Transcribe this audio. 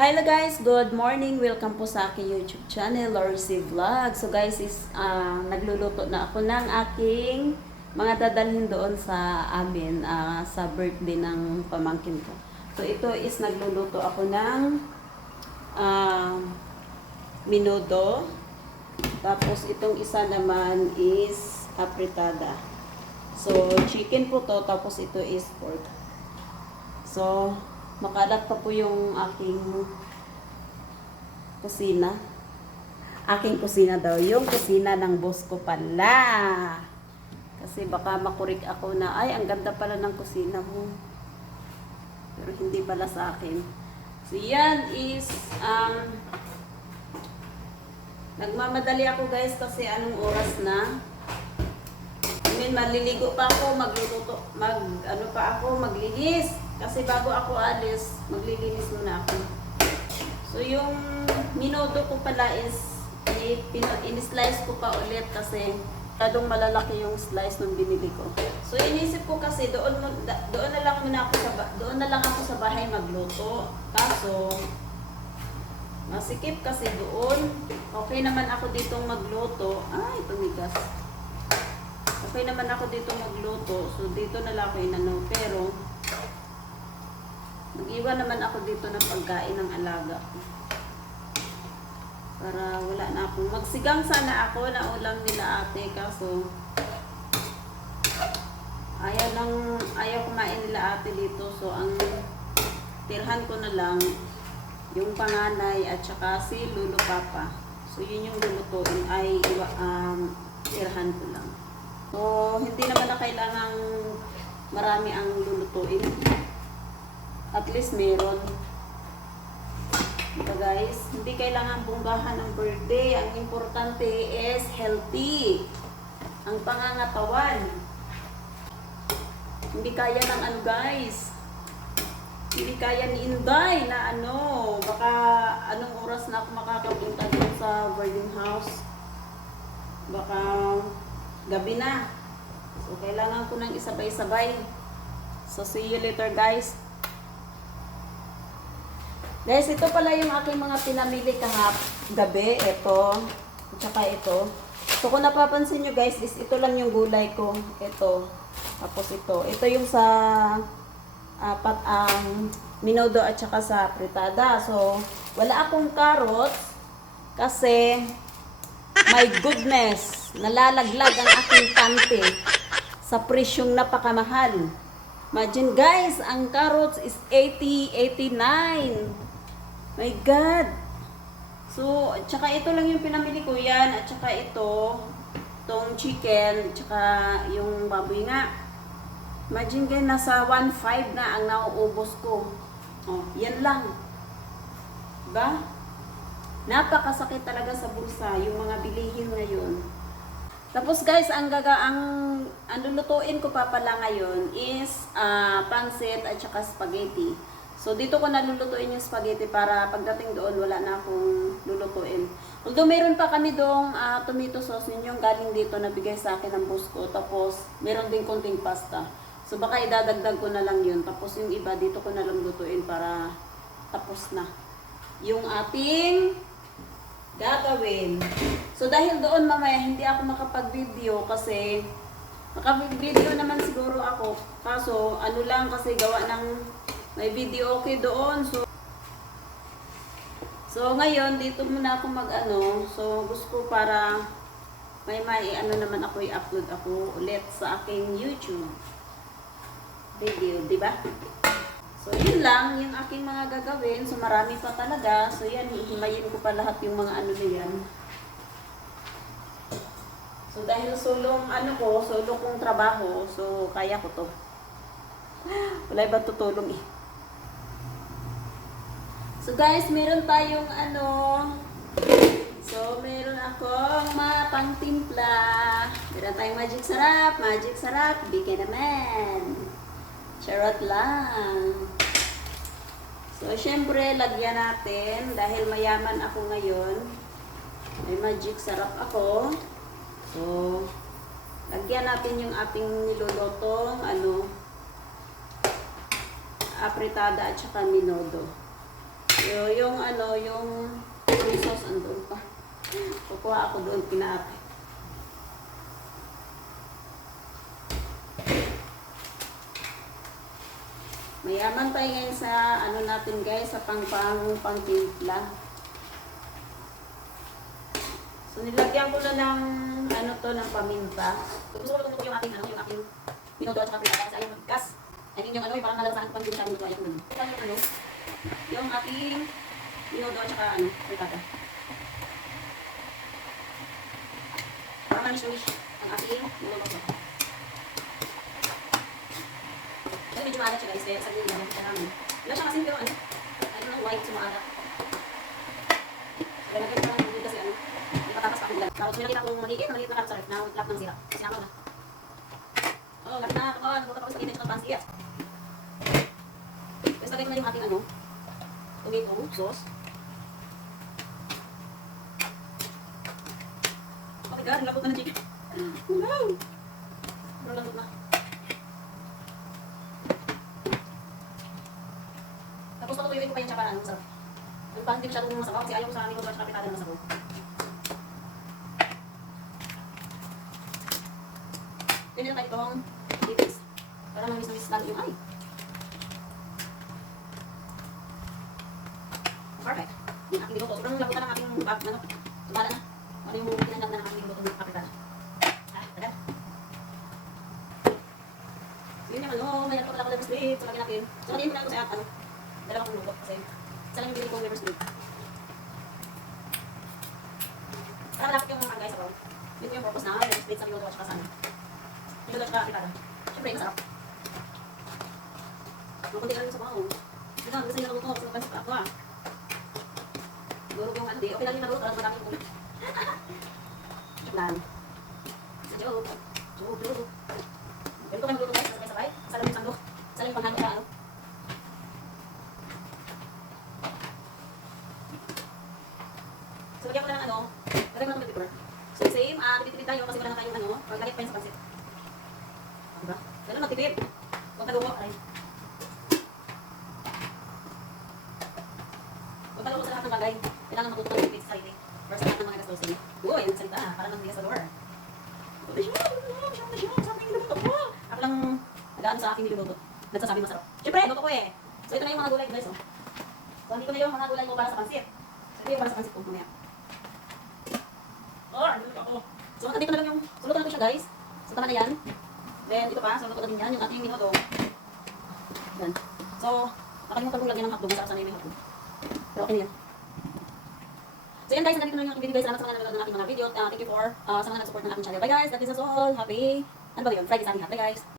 Hello guys, good morning. Welcome po sa aking YouTube channel, Lorcy Vlog. So guys, nagluluto na ako ng aking mga dadalhin doon sa amin sa birthday ng pamangkin ko. So ito is nagluluto ako ng menudo. Tapos itong isa naman is apritada. So chicken po to, tapos ito is pork. So makalat pa po yung aking kusina. Aking kusina daw. Yung kusina ng boss ko pala. Kasi baka makurik ako na, ay, ang ganda pala ng kusina mo. Pero hindi pala sa akin. So, yan is, nagmamadali ako guys kasi anong oras na. Maliligo pa ako, maglinis. Kasi bago ako alis, maglilinis muna ako. So, yung minuto ko pala is, in-slice ko pa ulit kasi kadong malalaki yung slice nung binili ko. So, inisip ko kasi doon na lang ako sa bahay magluto. Kaso, masikip kasi doon. Okay naman ako ditong magluto. Ay, tumigas. Okay naman ako dito magluto. So, dito na lang ako inano. Pero, mag-iwan naman ako dito ng pagkain ng alaga ko. Para wala na akong magsigang sana ako na ulam nila ate. Kaso, ayaw kumain nila ate dito. So, ang tirhan ko na lang yung panganay at saka si Lulu Papa. So, yun yung lulutuin ay tirhan ko lang. So, hindi naman na kailangang marami ang lulutuin. At least meron. Diba guys? Hindi kailangan bunggahan ng birthday. Ang importante is healthy. Ang pangangatawan. Hindi kaya ng ano guys. Hindi kaya ni Inday na baka anong oras na ako makakapunta doon sa boarding house. Baka gabi na. So, kailangan ko ng isabay-sabay. So, see you later guys. Guys, ito pala yung aking mga pinamili gabi. Ito. At saka ito. So, kung napapansin nyo guys, is ito lang yung gulay ko. Ito. Tapos ito. Ito yung sa menudo at saka sa fritada. So, wala akong carrots. Kasi, my goodness, nalalaglag ang aking tante sa presyong napakamahal. Imagine guys, ang carrots is 80, 89. My God! So, at saka ito lang yung pinamili ko yan. At saka itong chicken, at saka yung baboy nga. Imagine guys, nasa 1.5 na ang nauubos ko. Oh, yan lang. Diba? Napakasakit talaga sa bulsa yung mga bilihin ngayon. Tapos guys, ang lulutuin ko pa pala ngayon is pancit at saka spaghetti. So dito ko nalulutuin yung spaghetti para pagdating doon wala na akong lulutuin. Although meron pa kami doong tomato sauce, yun yung galing dito na bigay sa akin ng boss ko. Tapos meron din konting pasta. So baka idadagdag ko na lang yun. Tapos yung iba dito ko na lang lutuin para tapos na yung ating gagawin. So dahil doon mamaya hindi ako makapag-video kasi makapag-video naman siguro ako. Kaso ano lang kasi gawa ng may video okay doon. So ngayon dito muna ako So gusto ko para may naman ako i-upload ako ulit sa aking YouTube video, di ba? So, yun lang, yung aking mga gagawin. So, marami pa talaga. So, yan, hihimayin ko pa lahat yung mga na yan. So, dahil solo kong trabaho, so, kaya ko to. Wala iba tutulong eh. So, guys, meron tayong So, meron akong pangtimpla. Meron tayong magic sarap. Bigyan naman. Charot lang. So, syempre, lagyan natin. Dahil mayaman ako ngayon. May magic sarap ako. So, lagyan natin yung ating nilulutong, apritada at saka menudo. Yung Yung ano, yung sauce andun pa. Kukuha ako doon, pinaate. Mayaman tayo ngayon sa ano natin guys, sa pangtimpla. So nilagyan ko na ng ano to, ng paminta. Gusto ko tumutok yung aking ano, yung aking minuto at saka pinata kasi ayaw magkas. I mean yung ano, yung parang nalasahan ko pang hindi siya minuto, ayaw ko nun. Ito yung ano, yung aking minuto at saka ano, pinata. Parang manish-manish ang aking minuto. Kasi medyo maalat siya guys, kaya sa gilid naman siya namin. Wala siya kasing pero ano, I don't know why it's maalat. Kaya nagkita lang yung kasi ano, may patatas pa akong ulan. Tapos may nakita akong maliit na karot sa ref na lap ng sira. Sinama ko na. Oh, lap na, come on, buka pa ko sa spaghetti at pansi. Tapos lagay ko na yung ating ano, tomato sauce. Oh my god, lapot na ng chicken. Wow! Sobrang lapot na. Tapos patutuyuin ko pa yun siya para ano, masarap. Yung parang hindi masyadong masabaw kasi ayaw ko sa aming mga kapitada na masabaw. Tingnan tayo itong ipis. Para mamis-mamis lalo yung ay. Perfect. Yung aking niluto. Sobrang labutan ng aking bag. Ano? Subala na. Ano yung pinandag na ng aking niluto ng kapitada. Ah, tagal. Yun yung ano, mayroon ko pala ko ng split. So lagyan natin. So kanina ko lang ko sa ano. Dalawa kong luto kasi isa lang yung bili kong liver split. Para malapit yung mga guys ako. Yun yung purpose na liver split sa niluto at saka sana. Niluto at saka kapitada. Siyempre, masarap. Makunti ka lang sa baho. Ito, gusto nyo naluto kasi magpansin pa ako ah. Siguro yung ano di, okay lang yung naluto. Alam mo daming ulit. Joke lang. Joke. Joke. Ganito kayo magluto guys, sabay-sabay. Isa lang yung sandok. Isa lang yung panghalo sa ano. So, lagyan ko na ng ano, lagyan ko na ng pepper. So, same, tipid-tipid tayo kasi wala na tayong ano, maglagay pa yun sa pansit. Diba? Ganun, magtipid. Huwag kalubo, aray. Huwag kalubo sa lahat ng bagay. Kailangan matuto ng tipid sa sarili. Versus lahat ng mga gastusin. Uy, ang salita, parang nandiyan sa door. Ako lang nag-ano sa aking niluluto. Nagsasabi masarap. Siyempre, luto ko eh. So, ito na yung mga gulay guys, oh. So, hindi ko na yung mga gulay ko para sa pansit. Ito yung para sa pansit ko, mamaya. So, dito na lang yung, suluto na ito siya guys. So, tama na yan. Then, ito pa, suluto na din yan, yung ating minuto. Yan. So, nakalimutan kong lagyan ng hotdog, masarap sana yung hotdog. Pero okay na yan. So, yan guys, nandito na yung aking video guys. Salamat sa mga nanonood ng aking mga video. Thank you for sa mga nag-support ng aking channel. Bye guys, that is all. Happy, ano ba yun? Friday sa ating lahat. Bye guys.